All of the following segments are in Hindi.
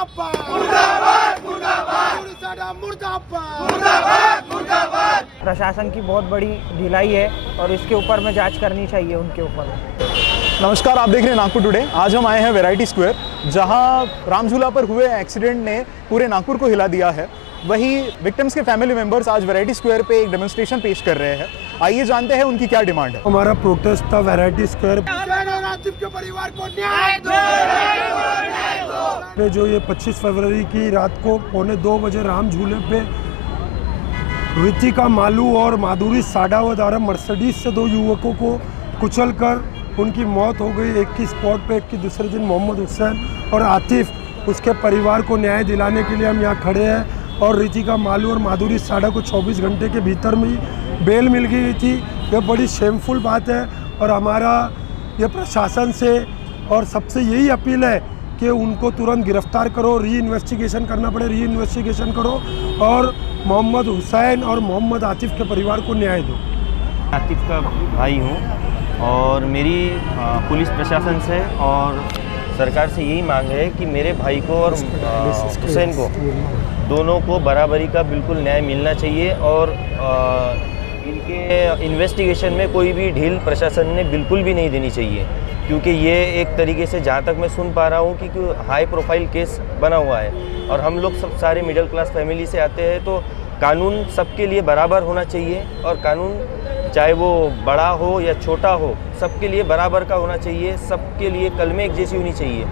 मुर्दाबाद मुर्दाबाद मुर्दाबाद मुर्दाबाद मुर्दाबाद। प्रशासन की बहुत बड़ी ढिलाई है और इसके ऊपर में जांच करनी चाहिए उनके ऊपर। नमस्कार, आप देख रहे हैं नागपुर टुडे। आज हम आए हैं वैरायटी स्क्वायर, जहां रामझूला पर हुए एक्सीडेंट ने पूरे नागपुर को हिला दिया है। वहीं विक्टिम्स के फैमिली मेंबर्स आज वैरायटी स्क्वायर पे एक डेमोन्स्ट्रेशन पेश कर रहे हैं। आइए जानते हैं उनकी क्या डिमांड है। हमारा प्रोटेस्ट था वैरायटी स्क्वायर के परिवार को न्याय पे, जो ये 25 फरवरी की रात को 1:45 बजे राम झूले पे रितिका मालू और माधुरी साडावा द्वारा मर्सिडीज से 2 युवकों को कुचलकर उनकी मौत हो गई। एक की स्पॉट पे, एक की दूसरे दिन। मोहम्मद हुसैन और आतिफ, उसके परिवार को न्याय दिलाने के लिए हम यहाँ खड़े हैं। और रितिका मालू और माधुरी साडा को 24 घंटे के भीतर में बेल मिल गई थी। यह बड़ी शेमफुल बात है और हमारा ये प्रशासन से और सबसे यही अपील है कि उनको तुरंत गिरफ्तार करो, री इन्वेस्टिगेशन करना पड़े, री इन्वेस्टिगेशन करो और मोहम्मद हुसैन और मोहम्मद आतिफ के परिवार को न्याय दो। आतिफ का भाई हूँ और मेरी पुलिस प्रशासन से और सरकार से यही मांग है कि मेरे भाई को और हुसैन को, दोनों को बराबरी का बिल्कुल न्याय मिलना चाहिए और इनके इन्वेस्टिगेशन में कोई भी ढील प्रशासन ने बिल्कुल भी नहीं देनी चाहिए, क्योंकि ये एक तरीके से, जहाँ तक मैं सुन पा रहा हूँ, कि हाई प्रोफाइल केस बना हुआ है और हम लोग सब सारे मिडिल क्लास फैमिली से आते हैं, तो कानून सबके लिए बराबर होना चाहिए और कानून चाहे वो बड़ा हो या छोटा हो, सबके लिए बराबर का होना चाहिए, सबके लिए कलमे एक जैसी होनी चाहिए।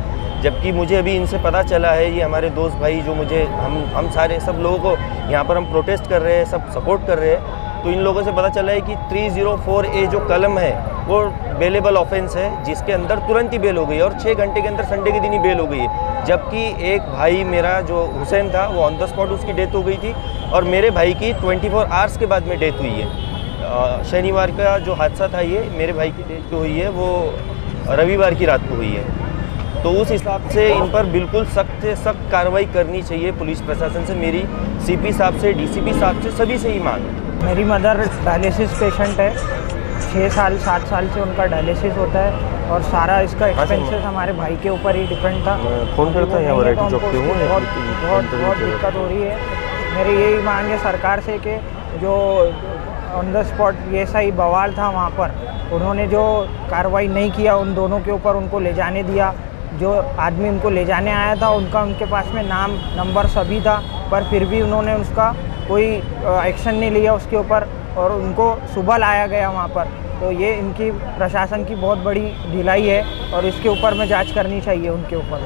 जबकि मुझे अभी इनसे पता चला है, ये हमारे दोस्त भाई जो मुझे हम सारे सब लोगों को यहाँ पर हम प्रोटेस्ट कर रहे हैं, सब सपोर्ट कर रहे हैं, तो इन लोगों से पता चला है कि 304A जो कलम है वो बेलेबल ऑफेंस है, जिसके अंदर तुरंत ही बेल हो गई और 6 घंटे के अंदर संडे के दिन ही बेल हो गई है। जबकि एक भाई मेरा जो हुसैन था, वो ऑन द स्पॉट उसकी डेथ हो गई थी और मेरे भाई की 24 आवर्स के बाद में डेथ हुई है। शनिवार का जो हादसा था, ये मेरे भाई की डेथ जो हुई है वो रविवार की रात को हुई है। तो उस हिसाब से इन पर बिल्कुल सख्त से सख्त कार्रवाई करनी चाहिए पुलिस प्रशासन से। मेरी CP साहब से, DCP साहब से, सभी से ही मांग है। मेरी मदर डायलिसिस पेशेंट है, 6 साल 7 साल से उनका डायलिसिस होता है और सारा इसका एक्सपेंसेस हमारे भाई के ऊपर ही डिपेंड था। फ़ोन करता है यहाँ वैरायटी जॉब पे हूँ, बहुत दिक्कत हो रही है। मेरी यही मांग है सरकार से कि जो ऑन द स्पॉट ये सही बवाल था वहाँ पर, उन्होंने जो कार्रवाई नहीं किया उन दोनों के ऊपर, उनको ले जाने दिया। जो आदमी उनको ले जाने आया था उनका, उनके पास में नाम नंबर सभी था, पर फिर भी उन्होंने उसका कोई एक्शन नहीं लिया उसके ऊपर और उनको सुबह लाया गया वहाँ पर। तो ये इनकी प्रशासन की बहुत बड़ी ढिलाई है और इसके ऊपर में जांच करनी चाहिए उनके ऊपर।